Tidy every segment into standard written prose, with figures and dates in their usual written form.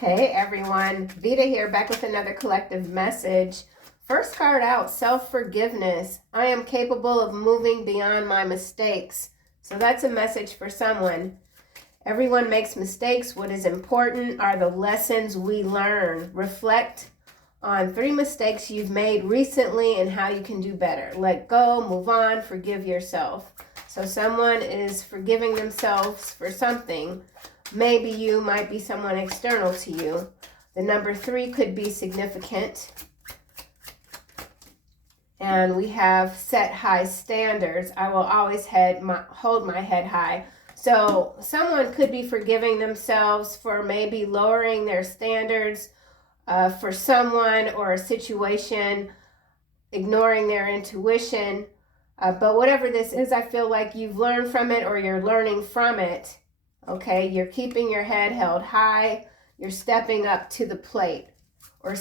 Hey everyone, Veda here, back with another collective message. First card out, self-forgiveness. I am capable of moving beyond my mistakes. So that's a message for someone. Everyone makes mistakes. What is important are the lessons we learn. Reflect on 3 mistakes you've made recently and how you can do better. Let go, move on, forgive yourself. So someone is forgiving themselves for something. Maybe you might be someone external to you. The number 3 could be significant. And we have set high standards. I will always hold my head high. So someone could be forgiving themselves for maybe lowering their standards for someone or a situation, ignoring their intuition. But whatever this is, I feel like you've learned from it or you're learning from it. Okay, you're keeping your head held high, you're stepping up to the plate, or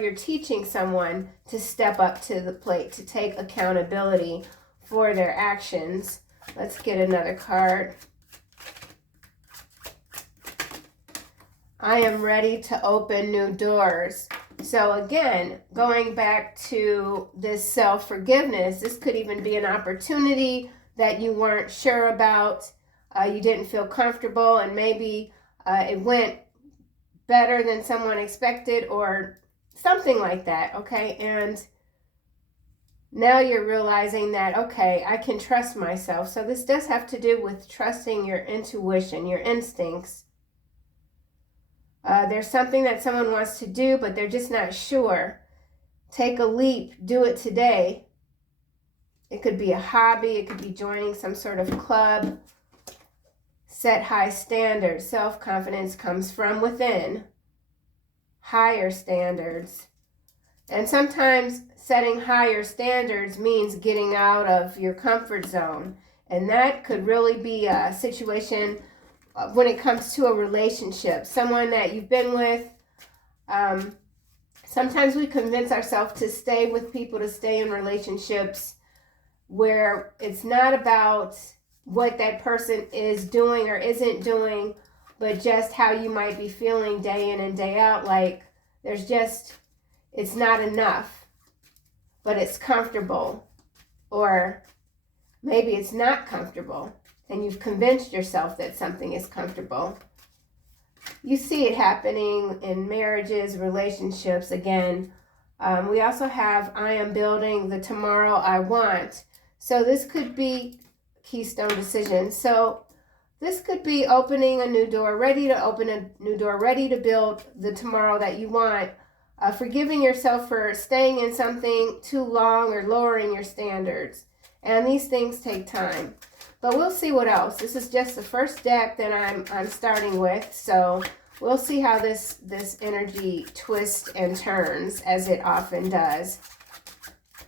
you're teaching someone to step up to the plate, to take accountability for their actions. Let's get another card. I am ready to open new doors. So again, going back to this self-forgiveness, this could even be an opportunity that you weren't sure about. You didn't feel comfortable, and maybe it went better than someone expected or something like that, okay? And now you're realizing that, okay, I can trust myself. So this does have to do with trusting your intuition, your instincts. There's something that someone wants to do, but they're just not sure. Take a leap, do it today. It could be a hobby, it could be joining some sort of club. Set high standards. Self-confidence comes from within. Higher standards. And sometimes setting higher standards means getting out of your comfort zone. And that could really be a situation when it comes to a relationship. Someone that you've been with. Sometimes we convince ourselves to stay with people, to stay in relationships where it's not about what that person is doing or isn't doing, but just how you might be feeling day in and day out. Like it's not enough, but it's comfortable. Or maybe it's not comfortable and you've convinced yourself that something is comfortable. You see it happening in marriages, relationships. Again, we also have I am building the tomorrow I want. So this could be keystone decision. So this could be opening a new door, ready to open a new door, ready to build the tomorrow that you want. Forgiving yourself for staying in something too long or lowering your standards. And these things take time. But we'll see what else. This is just the first deck that I'm starting with. So we'll see how this energy twists and turns, as it often does.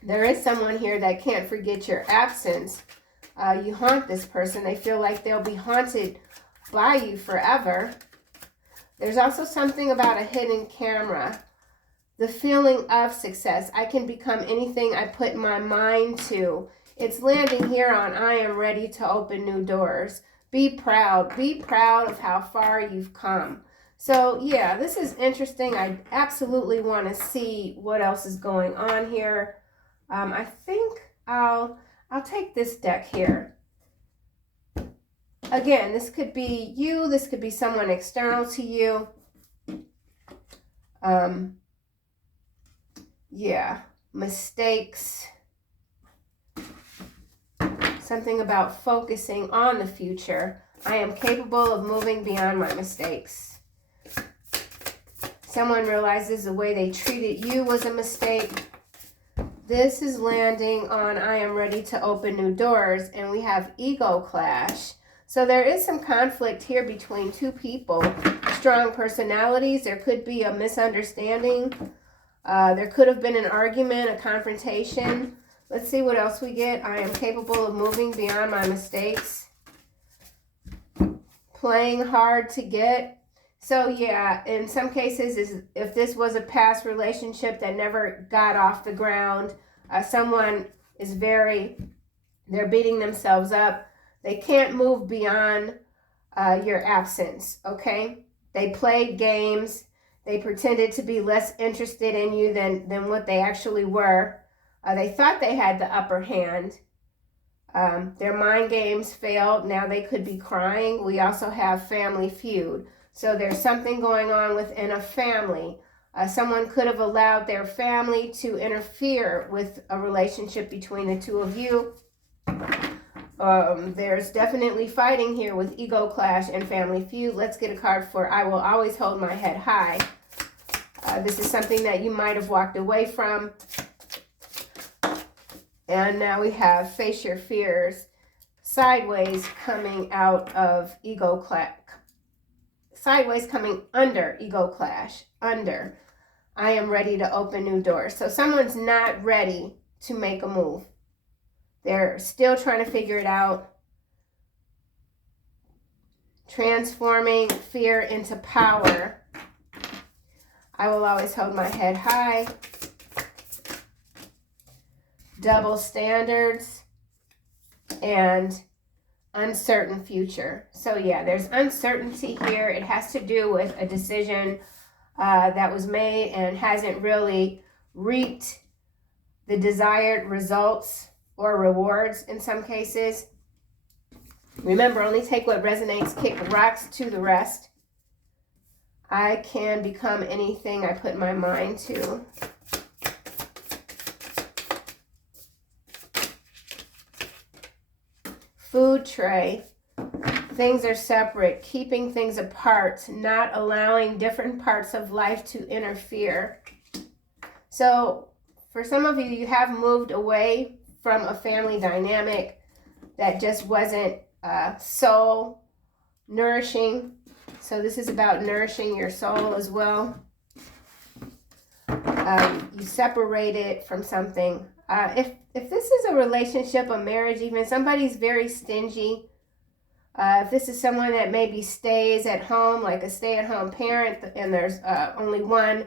There is someone here that can't forget your absence. You haunt this person. They feel like they'll be haunted by you forever. There's also something about a hidden camera. The feeling of success. I can become anything I put my mind to. It's landing here on I am ready to open new doors. Be proud. Be proud of how far you've come. So yeah, this is interesting. I absolutely want to see what else is going on here. I think I'll take this deck here. Again, this could be you. This could be someone external to you. Yeah, mistakes. Something about focusing on the future. I am capable of moving beyond my mistakes. Someone realizes the way they treated you was a mistake. This is landing on I am ready to open new doors, and we have ego clash. So there is some conflict here between 2 people. Strong personalities. There could be a misunderstanding. There could have been an argument, a confrontation. Let's see what else we get. I am capable of moving beyond my mistakes. Playing hard to get. So yeah, in some cases, if this was a past relationship that never got off the ground, someone is they're beating themselves up. They can't move beyond your absence, okay? They played games. They pretended to be less interested in you than what they actually were. They thought they had the upper hand. Their mind games failed. Now they could be crying. We also have family feud. So there's something going on within a family. Someone could have allowed their family to interfere with a relationship between the two of you. There's definitely fighting here with ego clash and family feud. Let's get a card for I will always hold my head high. This is something that you might have walked away from. And now we have face your fears. Sideways coming out of ego clash. Sideways coming under ego clash. Under. I am ready to open new doors. So someone's not ready to make a move. They're still trying to figure it out. Transforming fear into power. I will always hold my head high. Double standards and uncertain future. So yeah, there's uncertainty here. It has to do with a decision that was made and hasn't really reaped the desired results or rewards in some cases. Remember, only take what resonates, kick rocks to the rest. I can become anything I put my mind to. Food tray. Things are separate, keeping things apart, not allowing different parts of life to interfere. So for some of you, you have moved away from a family dynamic that just wasn't soul nourishing. So this is about nourishing your soul as well. You separated from something. If this is a relationship, a marriage even, somebody's very stingy. If this is someone that maybe stays at home, like a stay-at-home parent, and there's only one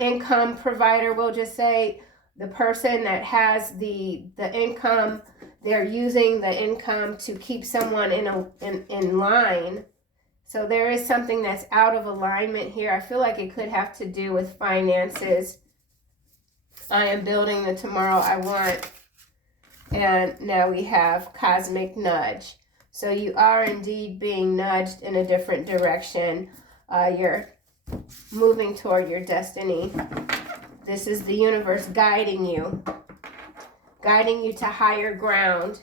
income provider, we'll just say, the person that has the income, they're using the income to keep someone in line. So there is something that's out of alignment here. I feel like it could have to do with finances. I am building the tomorrow I want. And now we have cosmic nudge. So you are indeed being nudged in a different direction. You're moving toward your destiny. This is the universe guiding you to higher ground,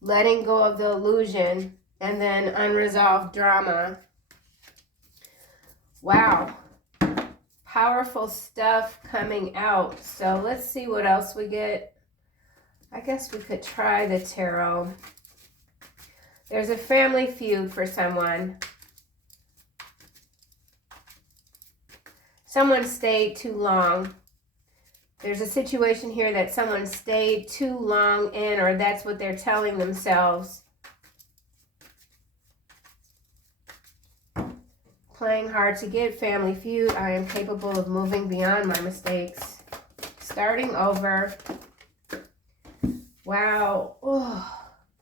letting go of the illusion, and then unresolved drama. Wow. Powerful stuff coming out. So let's see what else we get. I guess we could try the tarot. There's a family feud for someone. Someone stayed too long. There's a situation here that someone stayed too long in, or that's what they're telling themselves. Playing hard to get, family feud. I am capable of moving beyond my mistakes. Starting over. Wow. Oh,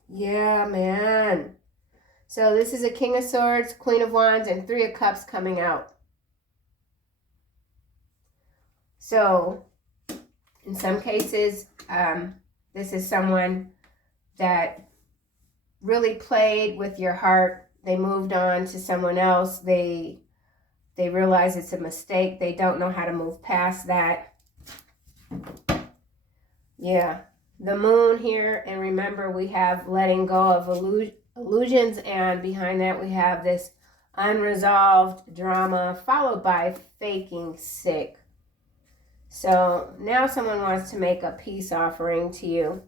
yeah, man. So this is a King of Swords, Queen of Wands, and Three of Cups coming out. So in some cases, this is someone that really played with your heart. They moved on to someone else. They realize it's a mistake. They don't know how to move past that. Yeah. The moon here, and remember we have letting go of illusions, and behind that we have this unresolved drama followed by faking sick. So now someone wants to make a peace offering to you.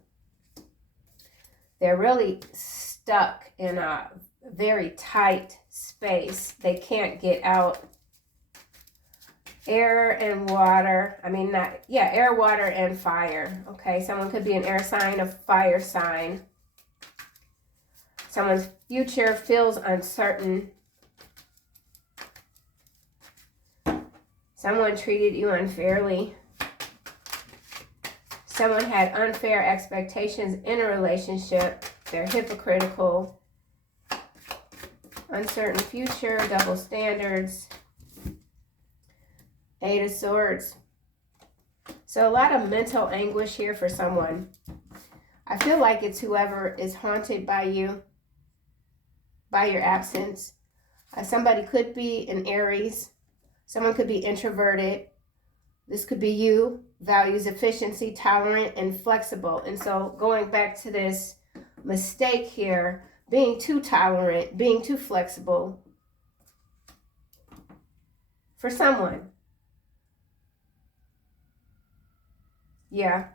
They're really stuck in a very tight space. They can't get out. Air and water. Air, water, and fire. Okay, someone could be an air sign, a fire sign. Someone's future feels uncertain. Someone treated you unfairly. Someone had unfair expectations in a relationship. They're hypocritical. uncertain future, double standards, 8 of Swords. So a lot of mental anguish here for someone. I feel like it's whoever is haunted by you, by your absence. Somebody could be an Aries. Someone could be introverted. This could be you, values efficiency, tolerant, and flexible. And so going back to this mistake here, being too tolerant, being too flexible for someone. Yeah.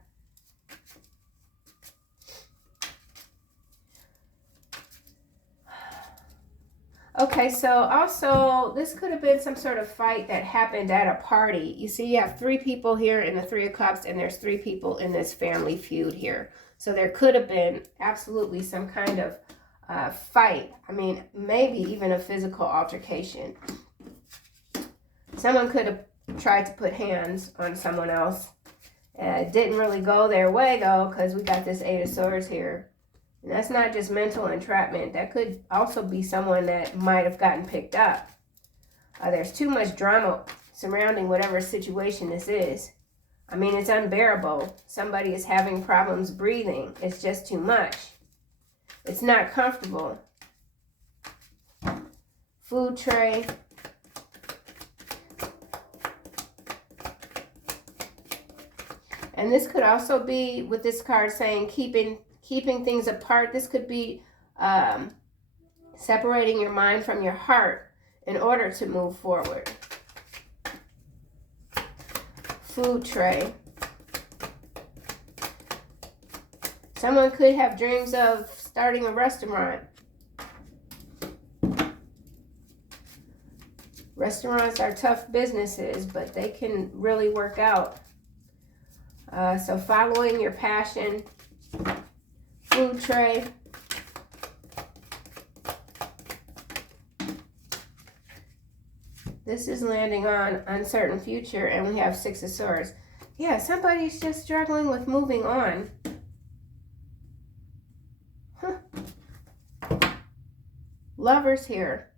Okay, so also this could have been some sort of fight that happened at a party. You see, you have 3 people here in the 3 of Cups, and there's 3 people in this family feud here. So there could have been absolutely some kind of fight. I mean, maybe even a physical altercation. Someone could have tried to put hands on someone else. It didn't really go their way, though, because we got this 8 of Swords here. And that's not just mental entrapment. That could also be someone that might have gotten picked up. There's too much drama surrounding whatever situation this is. I mean, it's unbearable. Somebody is having problems breathing. It's just too much. It's not comfortable. Food tray. And this could also be, with this card saying keeping things apart. This could be separating your mind from your heart in order to move forward. Food tray. Someone could have dreams of starting a restaurant. Restaurants are tough businesses, but they can really work out. So following your passion. Food tray. This is landing on uncertain future, and we have 6 of Swords. Yeah, somebody's just struggling with moving on. Huh. Lovers here.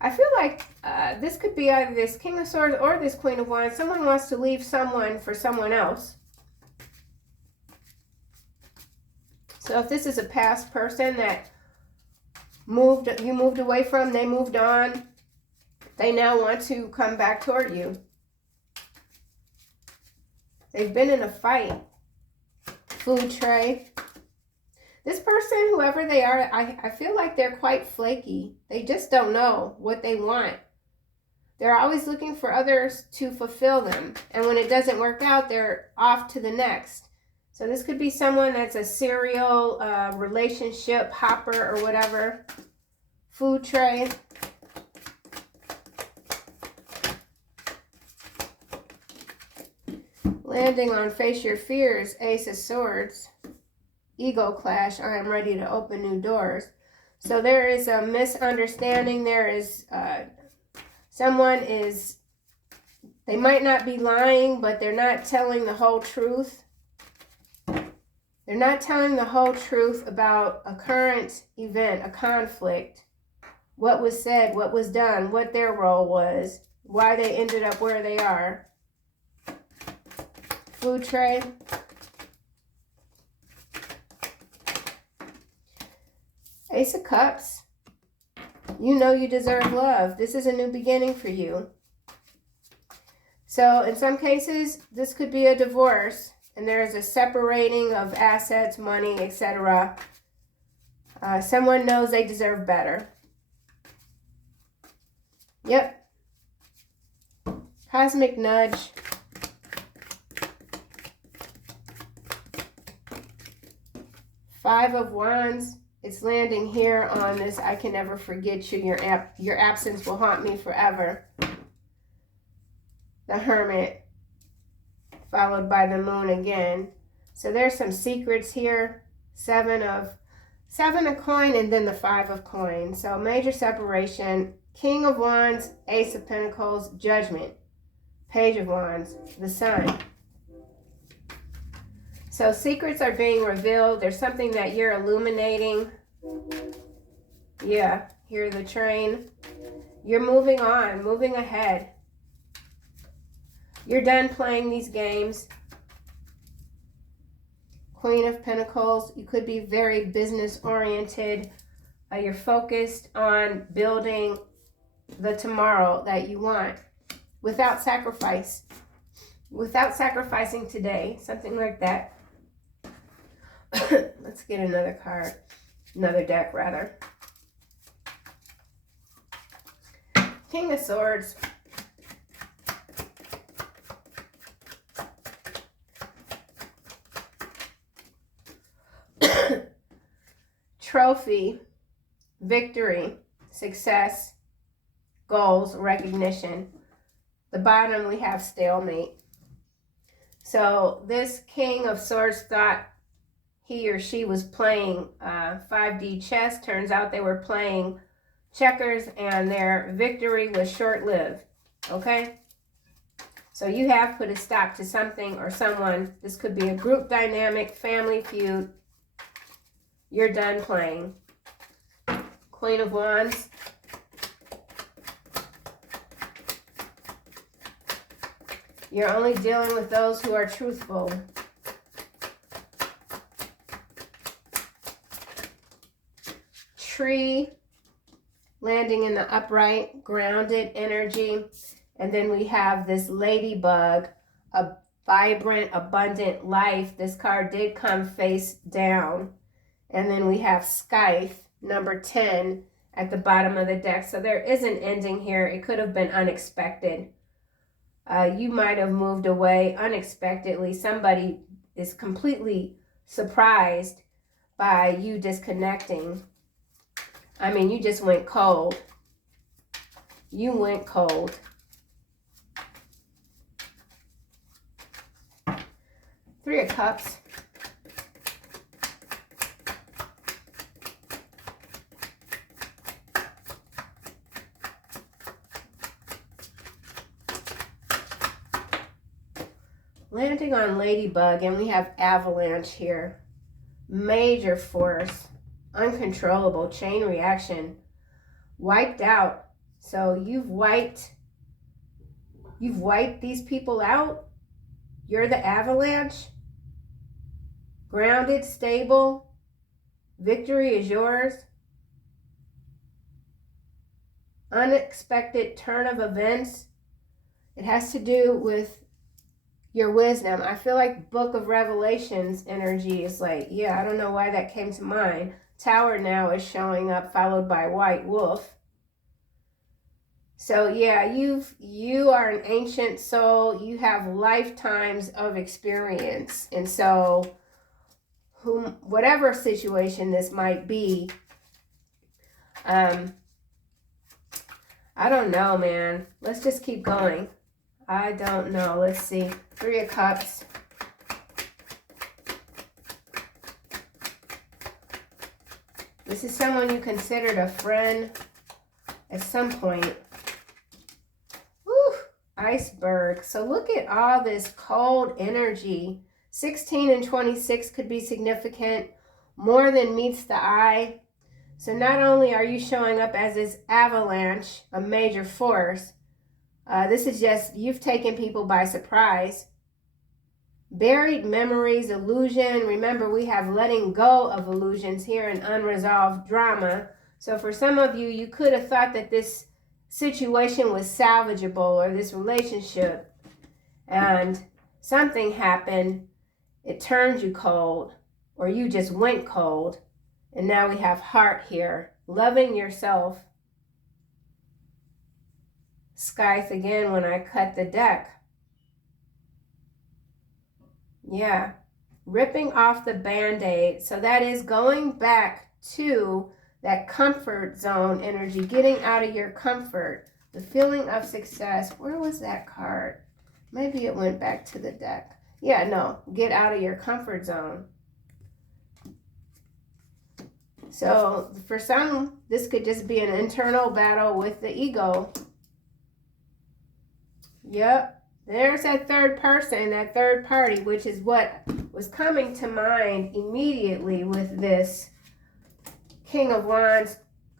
I feel like this could be either this King of Swords or this Queen of Wands. Someone wants to leave someone for someone else. So if this is a past person that you moved away from, they moved on, they now want to come back toward you. They've been in a fight. Food tray. This person, whoever they are, I feel like they're quite flaky. They just don't know what they want. They're always looking for others to fulfill them. And when it doesn't work out, they're off to the next. So this could be someone that's a serial relationship hopper or whatever. Food tray. Landing on Face Your Fears, Ace of Swords. Ego clash, I am ready to open new doors. So there is a misunderstanding. There is, they might not be lying, but they're not telling the whole truth. They're not telling the whole truth about a current event, a conflict, what was said, what was done, what their role was, why they ended up where they are. Food tray. Ace of Cups. You know you deserve love. This is a new beginning for you. So in some cases, this could be a divorce. And there is a separating of assets, money, etc. Someone knows they deserve better. Yep. Cosmic nudge. Five of Wands. It's landing here on this, I can never forget you. Your absence will haunt me forever. The Hermit. Followed by the Moon again. So there's some secrets here. Seven of coin and then the 5 of coin. So major separation. King of Wands, Ace of Pentacles, Judgment. Page of Wands, the Sun. So secrets are being revealed. There's something that you're illuminating. Yeah, Hear the train. You're moving on, moving ahead. You're done playing these games. Queen of Pentacles. You could be very business oriented. You're focused on building the tomorrow that you want without sacrifice. Without sacrificing today. Something like that. Let's get another card. Another deck, rather. King of Swords. Trophy, victory, success, goals, recognition. The bottom we have stalemate. So this King of Swords thought he or she was playing 5D chess. Turns out they were playing checkers and their victory was short-lived. Okay? So you have put a stop to something or someone. This could be a group dynamic, family feud. You're done playing. Queen of Wands. You're only dealing with those who are truthful. Tree, landing in the upright, grounded energy. And then we have this ladybug, a vibrant, abundant life. This card did come face down. And then we have Scythe, number 10, at the bottom of the deck. So there is an ending here. It could have been unexpected. You might have moved away unexpectedly. Somebody is completely surprised by you disconnecting. I mean, you just went cold. You went cold. Three of Cups. Landing on Ladybug, and we have Avalanche here. Major force, uncontrollable, chain reaction, wiped out. So you've wiped these people out. You're the avalanche. Grounded, stable. Victory is yours. Unexpected turn of events. It has to do with your wisdom. I feel like Book of Revelations energy is like, yeah, I don't know why that came to mind. Tower now is showing up, followed by White Wolf. So yeah, you are an ancient soul. You have lifetimes of experience. And so whatever situation this might be, I don't know, man. Let's just keep going. I don't know. Let's see. Three of Cups. This is someone you considered a friend at some point. Woo! Iceberg. So look at all this cold energy. 16 and 26 could be significant. More than meets the eye. So not only are you showing up as this avalanche, a major force, this is just, you've taken people by surprise. Buried memories, illusion. Remember, we have letting go of illusions here and unresolved drama. So for some of you, you could have thought that this situation was salvageable or this relationship, and something happened. It turned you cold, or you just went cold. And now we have Heart here. Loving yourself. Scythe again when I cut the deck. Yeah. Ripping off the Band-Aid. So that is going back to that comfort zone energy. Getting out of your comfort. The feeling of success. Where was that card? Maybe it went back to the deck. Yeah, no. Get out of your comfort zone. So for some, this could just be an internal battle with the ego. Yep, there's that third person, that third party, which is what was coming to mind immediately with this King of Wands,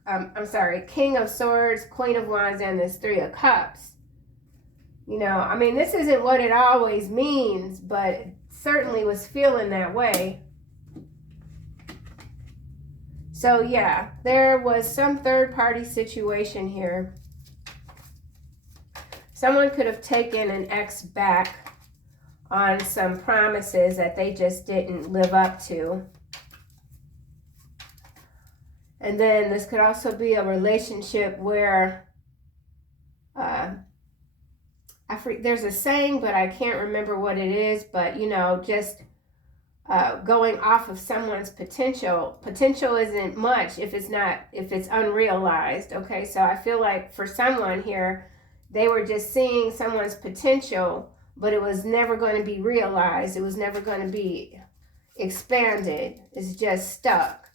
I'm sorry, King of Swords, Queen of Wands, and this Three of Cups. You know, I mean, this isn't what it always means, but it certainly was feeling that way. So yeah, there was some third-party situation here. Someone could have taken an ex back on some promises that they just didn't live up to. And then this could also be a relationship where there's a saying, but I can't remember what it is, but you know, just going off of someone's potential. Potential isn't much if it's unrealized. Okay, so I feel like for someone here, they were just seeing someone's potential, but it was never going to be realized. It was never going to be expanded. It's just stuck.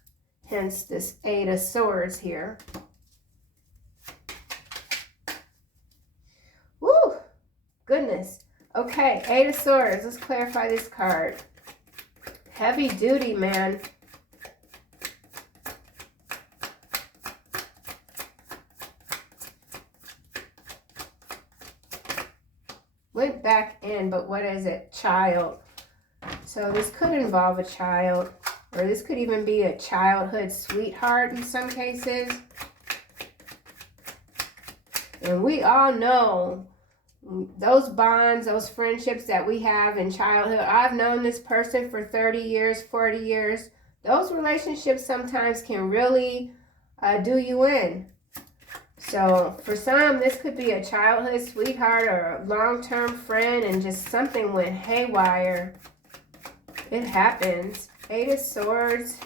Hence this Eight of Swords here. Woo! Goodness. Okay, Eight of Swords. Let's clarify this card. Heavy duty, man. Went back in, but what is it? Child. So this could involve a child, or this could even be a childhood sweetheart in some cases. And we all know those bonds, those friendships that we have in childhood. I've known this person for 30 years, 40 years. Those relationships sometimes can really do you in. So for some, this could be a childhood sweetheart or a long-term friend, and just something went haywire. It happens. Eight of Swords.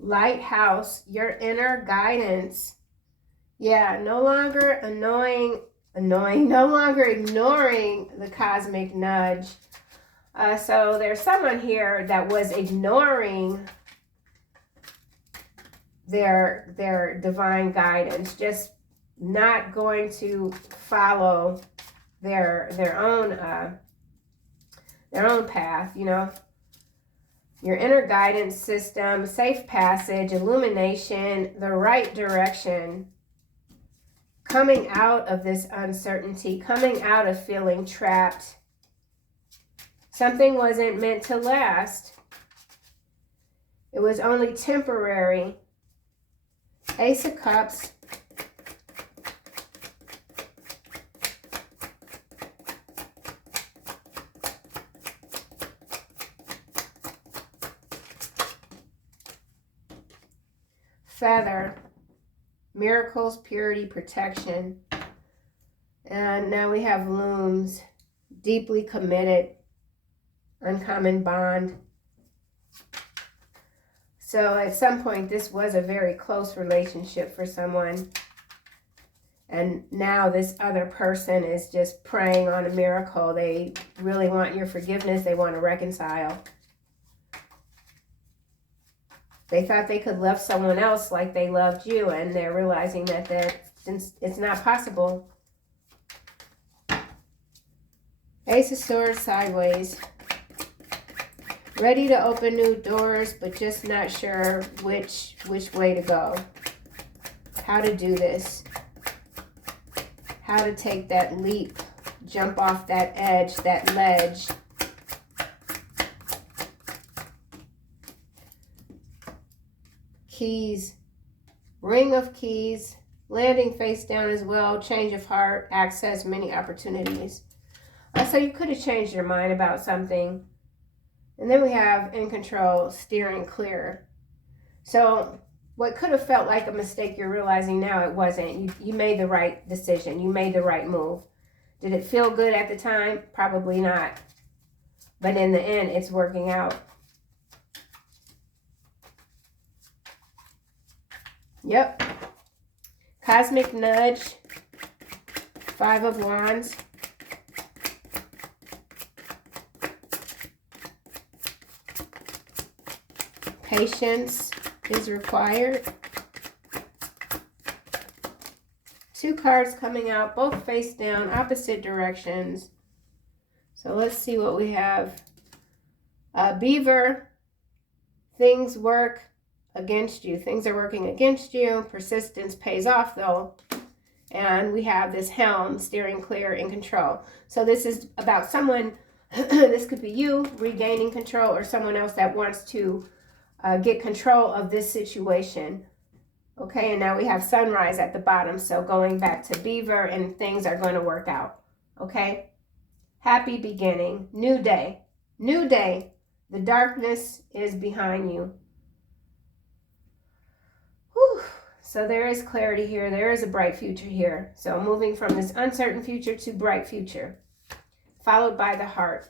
Lighthouse, your inner guidance. Yeah, no longer no longer ignoring the cosmic nudge. So there's someone here that was ignoring their divine guidance, just not going to follow their own path, you know. Your inner guidance system, safe passage, illumination, the right direction, coming out of this uncertainty, coming out of feeling trapped. Something wasn't meant to last. It was only temporary. Ace of Cups. Feather. Miracles, purity, protection. And now we have looms. Deeply committed. Uncommon bond. So at some point, this was a very close relationship for someone. And now this other person is just praying on a miracle. They really want your forgiveness. They want to reconcile. They thought they could love someone else like they loved you, and they're realizing that it's not possible. Ace of Swords sideways. Ready to open new doors, but just not sure which way to go. How to do this. How to take that leap, jump off that edge, that ledge. Keys, Ring of Keys, landing face down as well, change of heart, access many opportunities. So you could have changed your mind about something. And then we have in control, steering clear. So what could have felt like a mistake, you're realizing now it wasn't. You made the right decision. You made the right move. Did it feel good at the time? Probably not. But in the end, it's working out. Yep. Cosmic nudge. Five of Wands. Patience is required. Two cards coming out, both face down, opposite directions. So let's see what we have. Beaver, things work against you. Things are working against you. Persistence pays off though. And we have this helm, steering clear in control. So this is about someone, this could be you regaining control, or someone else that wants to get control of this situation. Okay, and now we have sunrise at the bottom. So going back to Beaver, and things are going to work out. Okay, happy beginning, new day, new day. The darkness is behind you. Whew. So there is clarity here. There is a bright future here. So moving from this uncertain future to bright future. Followed by the heart.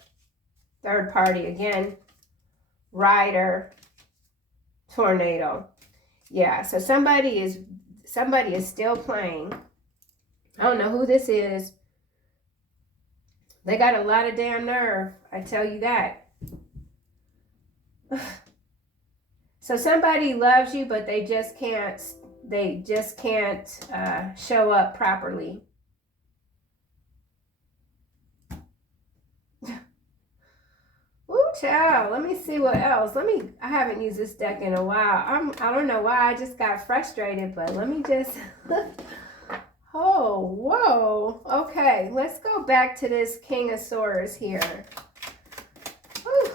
Third party again. Rider. Tornado. Yeah, so somebody is still playing. I don't know who this is. They got a lot of damn nerve. I tell you that. So somebody loves you, but they just can't show up properly. Ooh, child. Let me see what else. I haven't used this deck in a while. I don't know why I just got frustrated, but let me just oh, whoa. Okay, let's go back to this King of Swords here. Whew.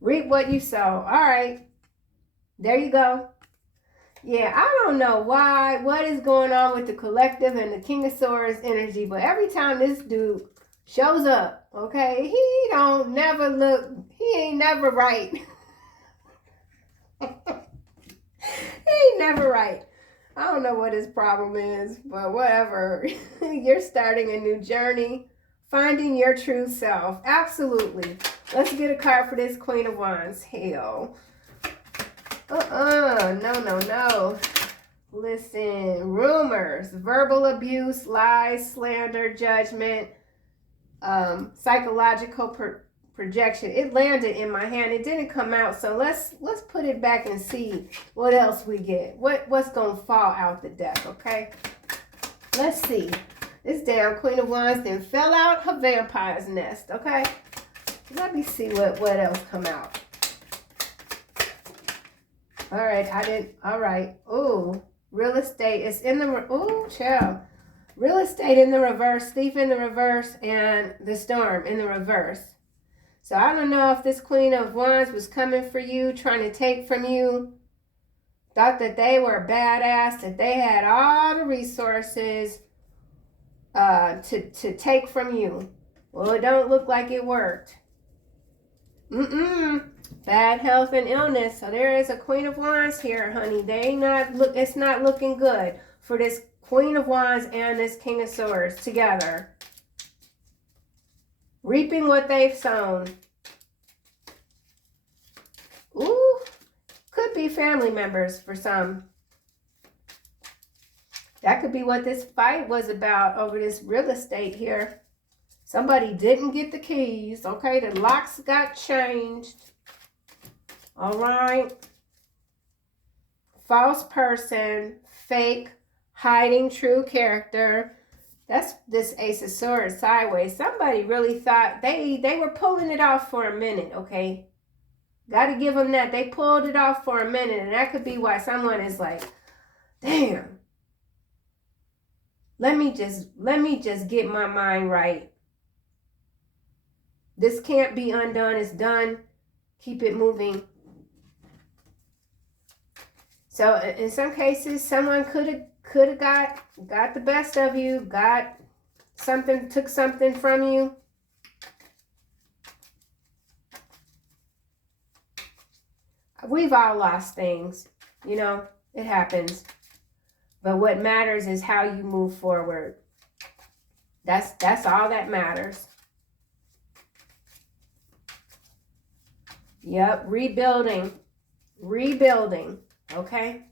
Reap what you sow. All right. There you go. Yeah, I don't know what is going on with the collective and the King of Swords energy, but every time this dude shows up, okay, he ain't never right. He ain't never right. I don't know what his problem is, but whatever. You're starting a new journey, finding your true self. Absolutely. Let's get a card for this Queen of Wands. Hell. No. Listen, rumors, verbal abuse, lies, slander, judgment, psychological projection. It landed in my hand. It didn't come out, so let's put it back and see what else we get. What's gonna fall out the deck? Okay, let's see. This damn Queen of Wands then fell out her vampire's nest. Okay, let me see what else come out. All right, all right. Ooh, real estate is in the, ooh, child. Real estate in the reverse, thief in the reverse, and the storm in the reverse. So I don't know if this Queen of Wands was coming for you, trying to take from you. Thought that they were badass, that they had all the resources to take from you. Well, it don't look like it worked. Bad health and illness. So there is a Queen of Wands here, honey. It's not looking good for this Queen of Wands and this King of Swords together. Reaping what they've sown. Ooh, could be family members for some. That could be what this fight was about over this real estate here. Somebody didn't get the keys. Okay, the locks got changed. All right. False person, fake, hiding true character. That's this Ace of Swords sideways. Somebody really thought they were pulling it off for a minute, okay? Got to give them that. They pulled it off for a minute, and that could be why someone is like, damn. Let me just get my mind right. This can't be undone. It's done. Keep it moving. So in some cases, someone could have got the best of you, took something from you. We've all lost things, you know, it happens. But what matters is how you move forward. That's all that matters. Yep, rebuilding, okay?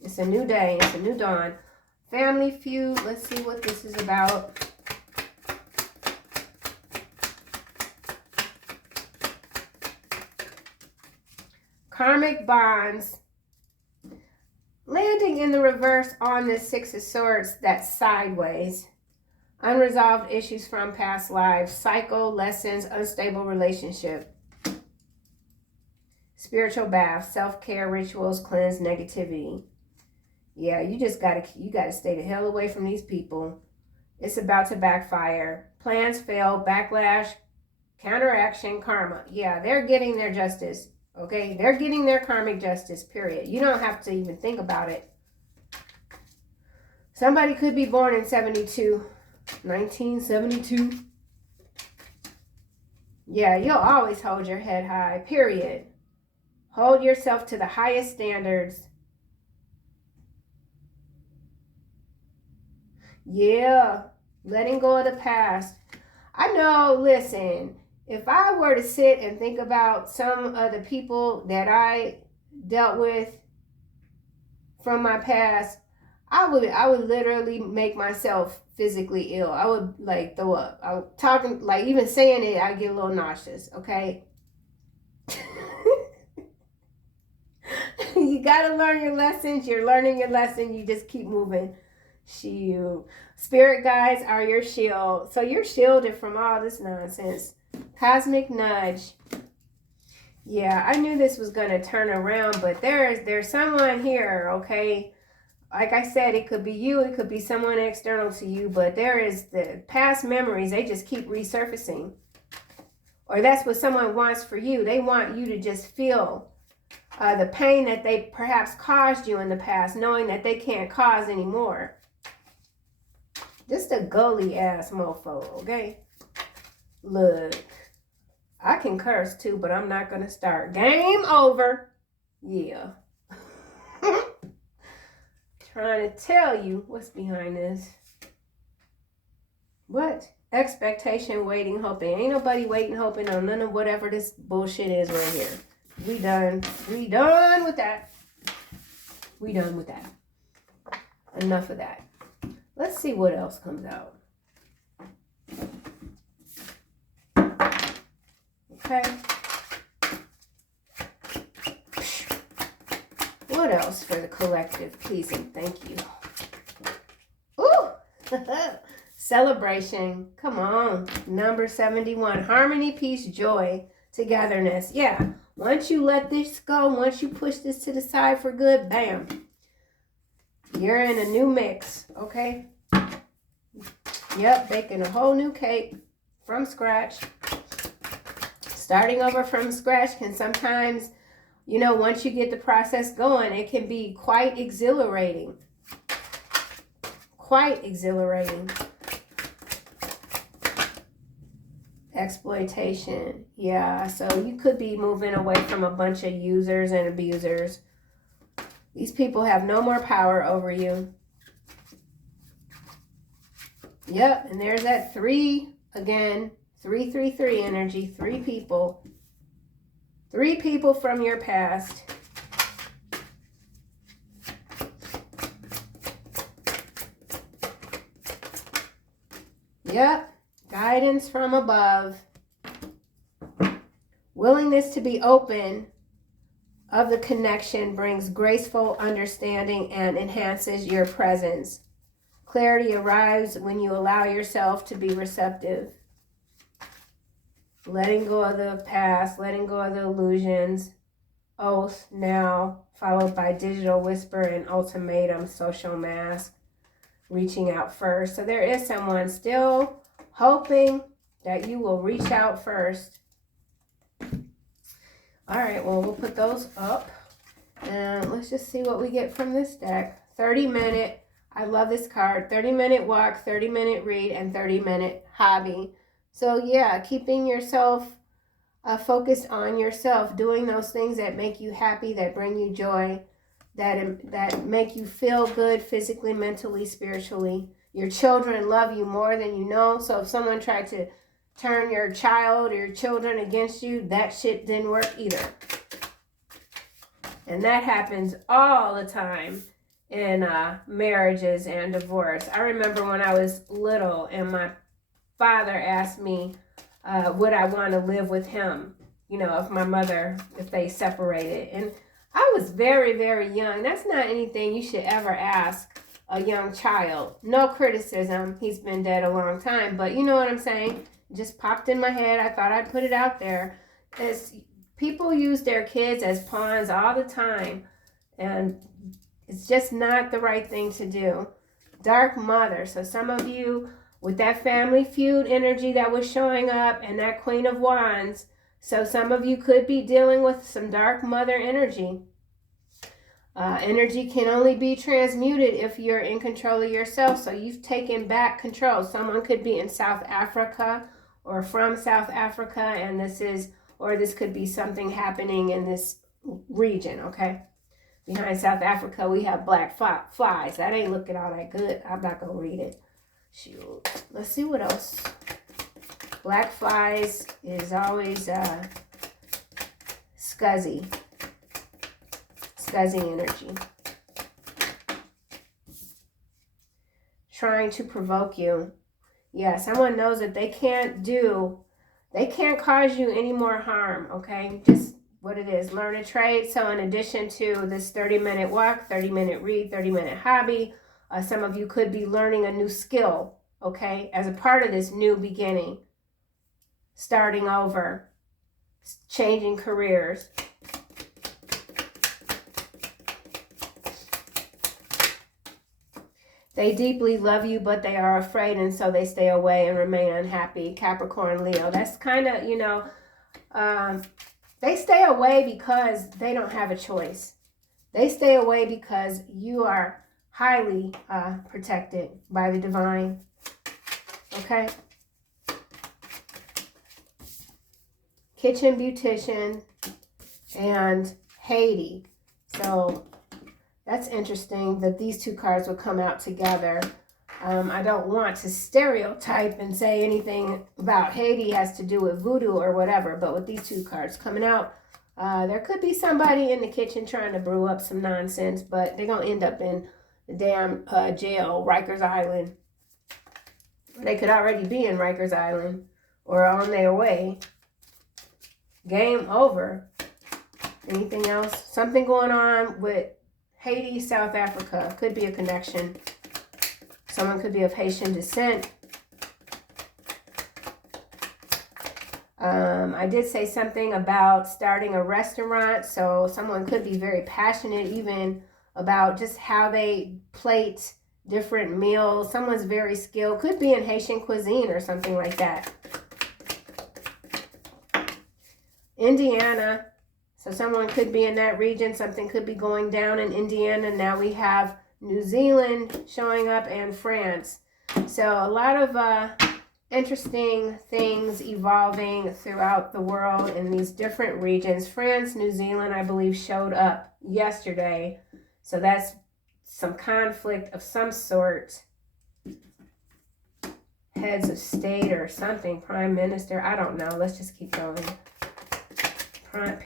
It's a new day, it's a new dawn. Family feud, let's see what this is about. Karmic bonds. Landing in the reverse on this Six of Swords, that's sideways. unresolved issues from past lives, cycle, lessons, unstable relationship. Spiritual bath, self-care rituals, cleanse negativity. Yeah, you gotta stay the hell away from these people. It's about to backfire. Plans fail, backlash, counteraction, karma. Yeah, they're getting their justice. Okay, they're getting their karmic justice, period. You don't have to even think about it. Somebody could be born in 1972. Yeah, you'll always hold your head high, period. Hold yourself to the highest standards. Yeah, letting go of the past. I know, listen, if I were to sit and think about some of the people that I dealt with from my past, I would literally make myself physically ill. I would like throw up. I would talking, like even saying it, I get a little nauseous, okay? You gotta learn your lessons. You're learning your lesson. You just keep moving. Shield. Spirit guides are your shield. So you're shielded from all this nonsense. Cosmic nudge. Yeah, I knew this was going to turn around, but there's someone here, okay? Like I said, it could be you, it could be someone external to you, but there is the past memories, they just keep resurfacing. Or that's what someone wants for you. They want you to just feel the pain that they perhaps caused you in the past, knowing that they can't cause anymore. Just a gully ass mofo, okay? Look, I can curse too, but I'm not gonna start. Game over. Yeah. Trying to tell you what's behind this. What? Expectation, waiting, hoping. Ain't nobody waiting, hoping on none of whatever this bullshit is right here. We done with that. We done with that. Enough of that. Let's see what else comes out. Okay. What else for the collective? Please and thank you. Ooh! Celebration. Come on. Number 71. Harmony, peace, joy, togetherness. Yeah. Once you let this go, once you push this to the side for good, bam. You're in a new mix, okay? Yep, baking a whole new cake from scratch. Starting over from scratch can sometimes, you know, once you get the process going, it can be quite exhilarating. Quite exhilarating. Exploitation. Yeah, so you could be moving away from a bunch of users and abusers. These people have no more power over you. Yep, and there's that 3 again. 333 energy. 3 people. 3 people from your past. Yep. Guidance from above. Willingness to be open of the connection brings graceful understanding and enhances your presence. Clarity arrives when you allow yourself to be receptive. Letting go of the past, letting go of the illusions. Oath now, followed by digital whisper and ultimatum, social mask. Reaching out first. So there is someone still hoping that you will reach out first. All right, well, we'll put those up. And let's just see what we get from this deck. 30-minute. I love this card. 30-minute walk, 30-minute read, and 30-minute hobby. So, yeah, keeping yourself focused on yourself, doing those things that make you happy, that bring you joy, that make you feel good physically, mentally, spiritually. Your children love you more than you know. So if someone tried to turn your child or your children against you, that shit didn't work either. And that happens all the time in marriages and divorce. I remember when I was little and my father asked me, would I want to live with him, you know, if my mother, if they separated. And I was very, very young. That's not anything you should ever ask a young child. No criticism. He's been dead a long time, but you know what I'm saying? It just popped in my head. I thought I'd put it out there. As people use their kids as pawns all the time, and it's just not the right thing to do. Dark mother. So some of you with that family feud energy that was showing up and that Queen of Wands. So some of you could be dealing with some dark mother energy. Energy can only be transmuted if you're in control of yourself. So you've taken back control. Someone could be in South Africa or from South Africa, and this could be something happening in this region, okay? Behind South Africa, we have black flies. That ain't looking all that good. I'm not going to read it. Shoot. Let's see what else. Black flies is always scuzzy. Scuzzy energy. Trying to provoke you. Yeah, someone knows that they can't cause you any more harm, okay? Just what it is, learn a trade. So in addition to this 30-minute walk, 30-minute read, 30-minute hobby, some of you could be learning a new skill, okay, as a part of this new beginning, starting over, changing careers. They deeply love you, but they are afraid, and so they stay away and remain unhappy. Capricorn, Leo. That's kind of, they stay away because they don't have a choice. They stay away because you are highly protected by the divine. Okay? Kitchen beautician and Haiti. So that's interesting that these two cards would come out together. I don't want to stereotype and say anything about Haiti has to do with voodoo or whatever, but with these two cards coming out, there could be somebody in the kitchen trying to brew up some nonsense, but they're going to end up in the damn jail, Rikers Island. They could already be in Rikers Island or on their way. Game over. Anything else? Something going on with Haiti, South Africa. Could be a connection. Someone could be of Haitian descent. I did say something about starting a restaurant. So someone could be very passionate even about just how they plate different meals. Someone's very skilled. Could be in Haitian cuisine or something like that. Indiana. So someone could be in that region. Something could be going down in Indiana. Now we have New Zealand showing up and France. So a lot of interesting things evolving throughout the world in these different regions. France, New Zealand, I believe, showed up yesterday. So that's some conflict of some sort. Heads of state or something. Prime Minister. I don't know. Let's just keep going.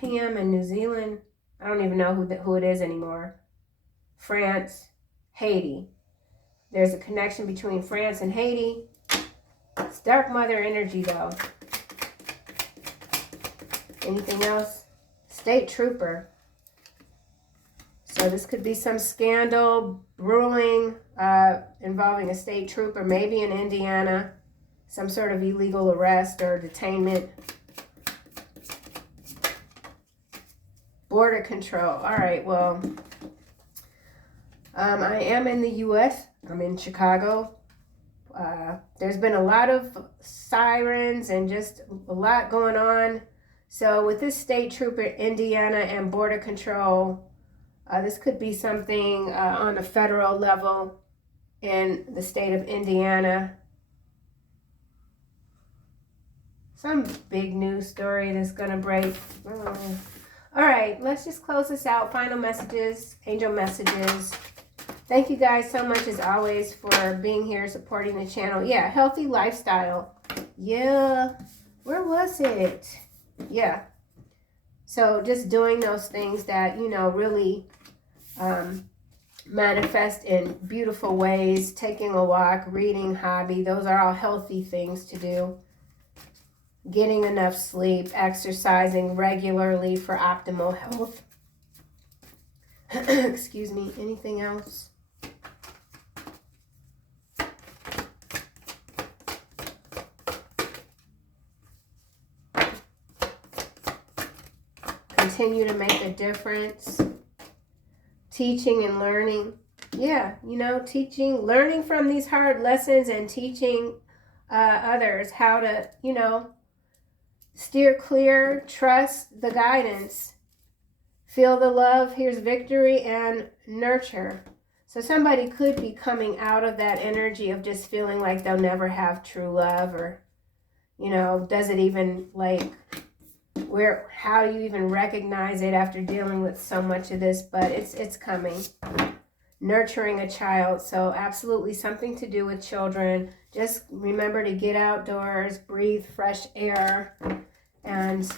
PM in New Zealand. I don't even know who it is anymore. France, Haiti. There's a connection between France and Haiti. It's dark mother energy though. Anything else? State trooper. So this could be some scandal brewing involving a state trooper, maybe in Indiana. Some sort of illegal arrest or detainment. Border control. All right, well, I am in the U.S. I'm in Chicago. There's been a lot of sirens and just a lot going on. So with this state trooper, Indiana, and border control, this could be something on a federal level in the state of Indiana. Some big news story that's going to break. All right, let's just close this out. Final messages, angel messages. Thank you guys so much as always for being here, supporting the channel. Yeah, healthy lifestyle. Yeah, where was it? Yeah. So just doing those things that, really manifest in beautiful ways. Taking a walk, reading, hobby. Those are all healthy things to do. Getting enough sleep, exercising regularly for optimal health. Excuse me. Anything else? continue to make a difference. Teaching and learning. Yeah, you know, teaching, learning from these hard lessons and teaching others how to, you know, steer clear, trust the guidance, feel the love, here's victory, and nurture. So somebody could be coming out of that energy of just feeling like they'll never have true love, or, you know, does it even, like, how do you even recognize it after dealing with so much of this? But it's coming. Nurturing a child, so absolutely something to do with children. Just remember to get outdoors, breathe fresh air, and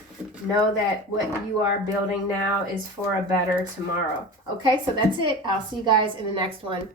know that what you are building now is for a better tomorrow. Okay, so that's it. I'll see you guys in the next one.